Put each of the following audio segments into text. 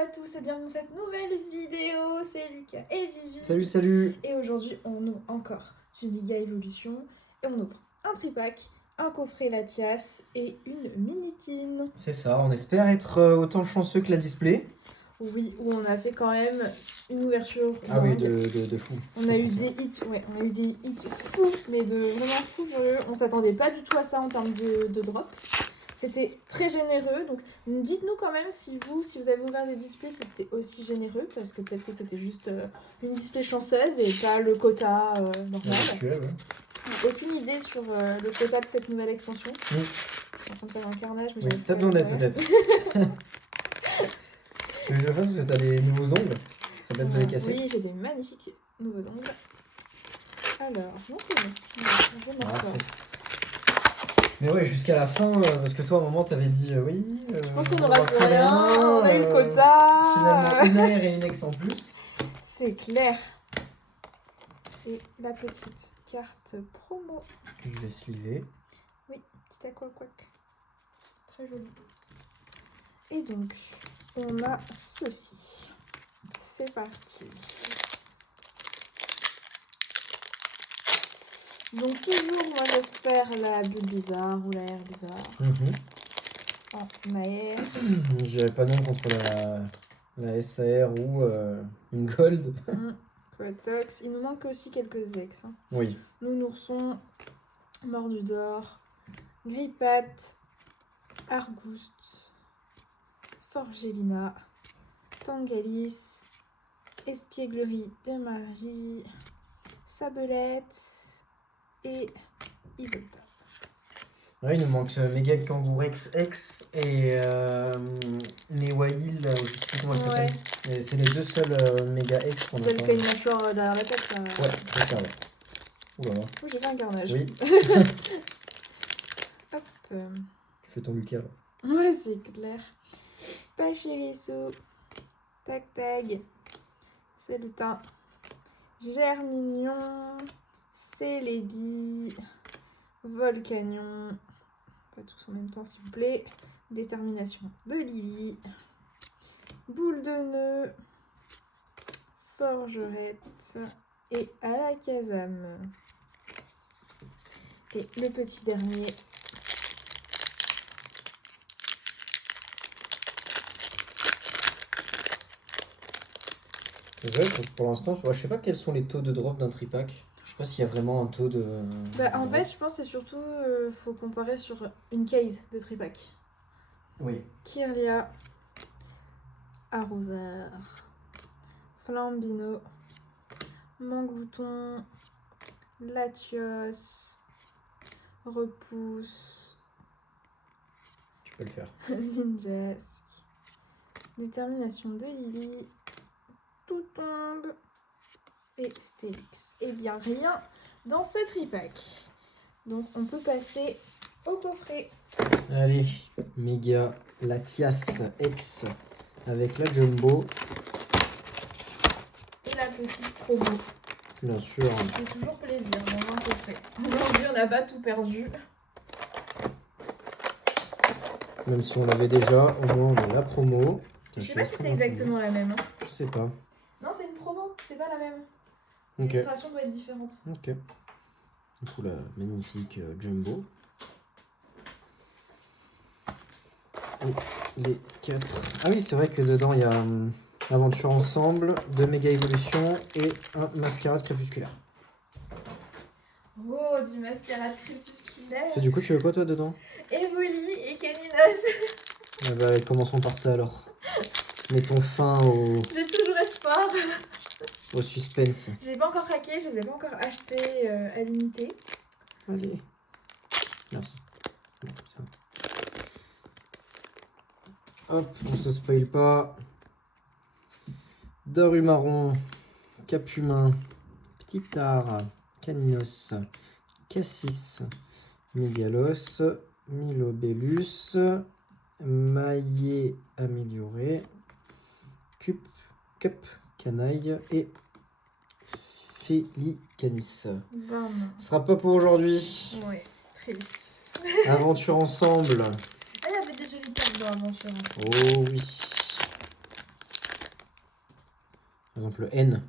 à tous et bienvenue dans cette nouvelle vidéo, c'est Lucas et Vivi. Salut, salut. Et aujourd'hui on ouvre encore une méga évolution et on ouvre un tripack, un coffret Latias et une mini tin. C'est ça, on espère être autant chanceux que la display. Oui, où on a fait quand même une ouverture. Ah oui, longue. de fou. On a eu des hits, on a eu des hits fous, mais de vraiment fous furieux. On s'attendait pas du tout à ça en termes de drop. C'était très généreux, donc dites-nous quand même si vous avez ouvert des displays, c'était aussi généreux, parce que peut-être que c'était juste une display chanceuse et pas le quota normal. Actuel, ouais. Aucune idée sur le quota de cette nouvelle extension. Je suis en train de faire un carnage, mais Oui, j'avais t'as pas besoin d'aide la- peut-être. Tu veux que je le fasse parce que t'as des nouveaux ongles. Ça serait bête de les casser. Oui, j'ai des magnifiques nouveaux ongles. Alors, non, c'est bon. Je m'en sors. Mais ouais, jusqu'à la fin, parce que toi, à un moment, t'avais dit oui. Je pense qu'on n'aura plus rien, on a eu le quota. Finalement, une AR et une X en plus. C'est clair. Et la petite carte promo. Que je vais sliver. Oui, petit aquaquac. Très joli. Et donc, on a ceci. C'est parti. Donc toujours, moi j'espère la bulle bizarre ou la air bizarre. En AR. J'avais pas nom contre la SAR ou une gold. Quatox. Il nous manque aussi quelques ex. Hein. Oui. Nounouurson, Mordu d'or, Grippat, Argoust, Forgelina, Tangalis, Espièglerie de Margie, Sabelette et Ivolta. Ouais, il nous manque Mega Kangourex X et Newail, je sais plus comment elle s'appelle. Mais c'est les deux seuls Mega X qu'on a. Celle qui a une mâchoire derrière la tête. Là. Ouais, c'est ça, ouais. Oula. Oh, j'ai fait un carnage. Oui. Hop. Tu fais ton Lucas là. Ouais, c'est clair. Pachérissou, Tac Tag, Salutin, Germignon, Célébi, Volcanion, pas tous en même temps s'il vous plaît, Détermination de Livy, Boule de Nœud, Forgerette et Alakazam. Et le petit dernier. C'est vrai, pour l'instant, je sais pas quels sont les taux de drop d'un tripack. Je sais pas s'il y a vraiment un taux de. Bah, en fait, je pense que c'est surtout faut comparer sur une case de tripack. Oui. Kirlia, Arroseur, Flambino, Manglouton, Latios, Repousse, Tu peux le faire. Ninjask, Détermination de Lily, Tout tombe et Stélix. Et bien rien dans ce tripack. Donc on peut passer au coffret. Allez, Mega Latias X avec la Jumbo, Et la petite promo. bien sûr. Ça fait toujours plaisir dans un coffret. Aujourd'hui, on n'a pas tout perdu. Même si on l'avait déjà, au moins on a la promo. Je sais pas si c'est exactement la même. Hein. Je sais pas. Non, c'est une promo, c'est pas la même. Ok. L'illustration doit être différente. Ok. Du coup, la magnifique Jumbo. Et les 4. Ah oui, c'est vrai que dedans il y a Aventure Ensemble, 2 méga évolutions et un mascarade crépusculaire. Oh, du mascarade crépusculaire. C'est du coup, tu veux quoi toi dedans? Evoli et Caninos. Ah bah, commençons par ça alors. Mettons fin J'ai toujours espoir. au suspense. J'ai pas encore craqué, je les ai pas encore achetés à l'unité. Allez. Merci. Bon, ça. Hop, on se spoil pas. Darumaron, Capumin, Petitard, Caninos, Cassis, Mégalos, Milobellus, Maillet amélioré, Cup, Canaille et Félicanis. Bon. Ce sera pas pour aujourd'hui. Ouais, triste. Aventure ensemble. Ah, il y avait des jolies cartes dans l'aventure. Oh oui. exemple, le N.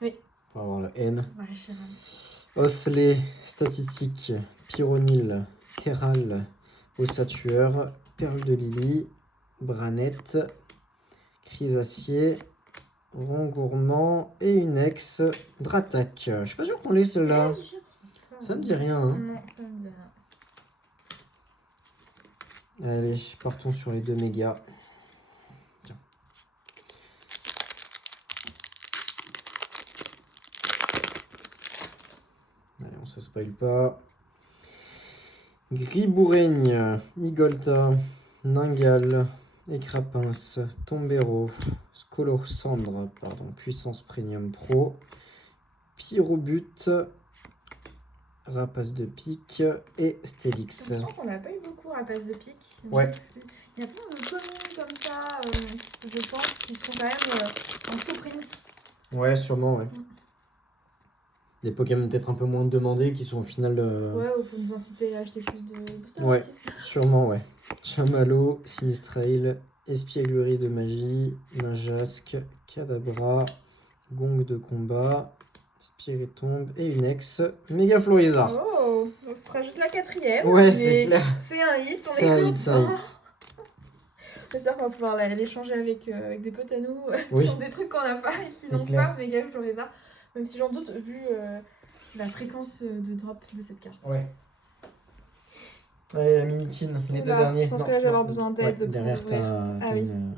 Oui. Pour avoir le N. Maréchal. Osselet, Statitique, Pyronyle, Terral, Ossature, Perle de Lily, Branette, Chrysacier, Rond Gourmand et une ex Dratak. Je suis pas sûr qu'on l'ait celle-là. Ça me dit rien. Hein. Non, ça me dit rien. Allez, partons sur les 2 mégas. Tiens. Allez, on se spoil pas. Griboureigne, Igolta, Ningal, Écrapince, Tombero, Scolosandre, pardon, Puissance Premium Pro, Pyrobut, Rapace de pique et Stélix. J'ai l'impression qu'on n'a pas eu beaucoup Rapace de pique. Ouais. Il y a plein de communes comme ça, je pense, qui sont quand même en sous-print. Ouais, sûrement, ouais. Des Pokémon peut-être un peu moins demandés qui sont au final... Ouais, ou pour nous inciter à acheter plus de boosters Ouais, aussi. sûrement, ouais. Chamallow, Sinistrail, Espièglerie de magie, Majasque, Kadabra, Gong de combat, Spiritomb et une ex, Méga Florizard. Oh, donc ce sera juste la 4ème. Ouais, mais c'est clair. C'est un hit, on C'est un est hit, c'est un content. hit. J'espère qu'on va pouvoir l'échanger avec des potes à nous Oui. qui ont des trucs qu'on n'a pas et qui C'est n'ont clair. pas Méga Florizard. Même si j'en doute vu la fréquence de drop de cette carte. Ouais. Allez, la Minitine, les 2 Bah, derniers. je pense que là, je vais avoir besoin d'aide pour derrière, ouvrir. t'as Oui. une...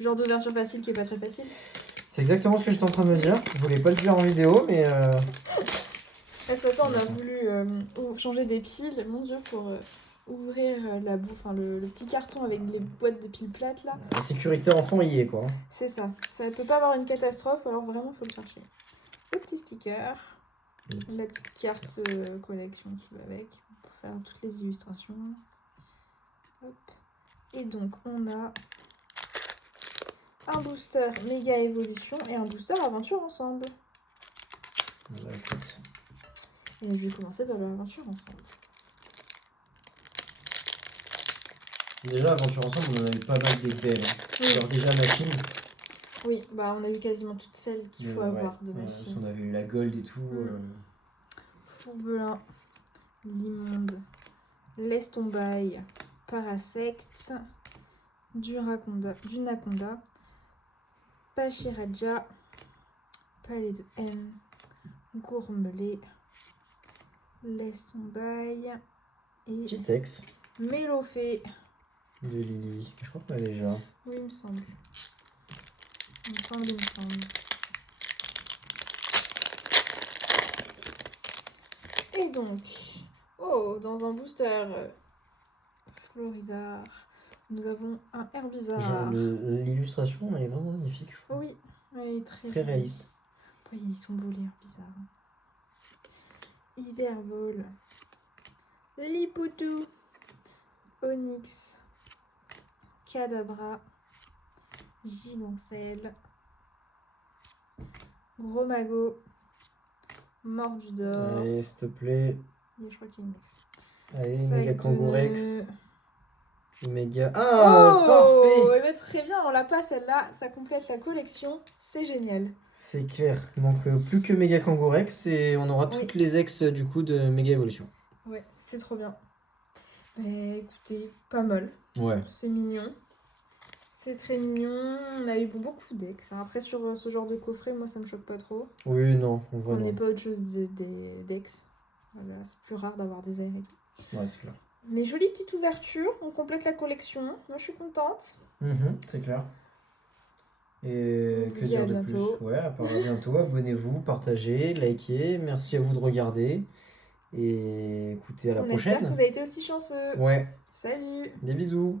Genre d'ouverture facile qui est pas très facile. C'est exactement ce que j'étais en train de me dire. Je voulais pas le dire en vidéo, mais... Ce matin, on a voulu changer des piles, mon dieu, pour ouvrir la bouffe, enfin, le petit carton avec les boîtes de piles plates là. La sécurité enfant y est, quoi. C'est ça. Ça peut pas avoir une catastrophe, alors vraiment, faut le chercher. Le petit sticker, la petite carte collection qui va avec, pour faire toutes les illustrations. Hop. Et donc, on a un booster méga évolution et un booster aventure ensemble. Bah, écoute. Et je vais commencer par l'aventure ensemble. Déjà, Aventure Ensemble, on en a eu pas mal d'exemples. Oui. Alors déjà, Machine. Oui, bah on a eu quasiment toutes celles qu'il faut avoir de machine. On avait eu la Gold et tout. Fourbelin, l'immonde, l'estombaille, Parasect, Dunaconda, Pachiraja, Palais de haine, Gourmelet, l'estombaille et Petit ex Mélofée. de Lily. Je crois qu'on l'a déjà. Oui, il me semble. Il me semble. Et donc, dans un booster Florizard, nous avons un Herbizarre. Genre, l'illustration, elle est vraiment magnifique, je trouve. Oui, elle est Très réaliste. Oui, ils sont beaux les Herbizarres. Hyperball, Lipotou, Onyx, Kadabra, Gigancelle, Gros Magot, Mordudor. Allez, s'il te plaît. Et je crois qu'il y a une ex. Allez, Sac Méga de Kangourex. nœuds. Méga. Ah, Oh, parfait! eh ben, très bien, on l'a pas celle-là, ça complète la collection, c'est génial. C'est clair. Il manque plus que Méga Kangourex et on aura toutes les ex du coup de Méga Evolution. Ouais, c'est trop bien. Mais écoutez, pas mal. Ouais. C'est mignon. C'est très mignon. On a eu beaucoup d'ex. Après, sur ce genre de coffret, moi, ça me choque pas trop. Oui, non, en vrai, On n'est non. pas autre chose d'ex. Voilà, c'est plus rare d'avoir des airs et tout. Ouais, c'est clair. Mais jolie petite ouverture, on complète la collection. Moi, je suis contente. C'est clair. Et On que vous dit à dire de bientôt. plus? Ouais, à part à bientôt, abonnez-vous, partagez, likez. Merci à vous de regarder. Et écoutez, à la On espère que prochaine. vous avez été aussi chanceux. Ouais, Salut! des bisous.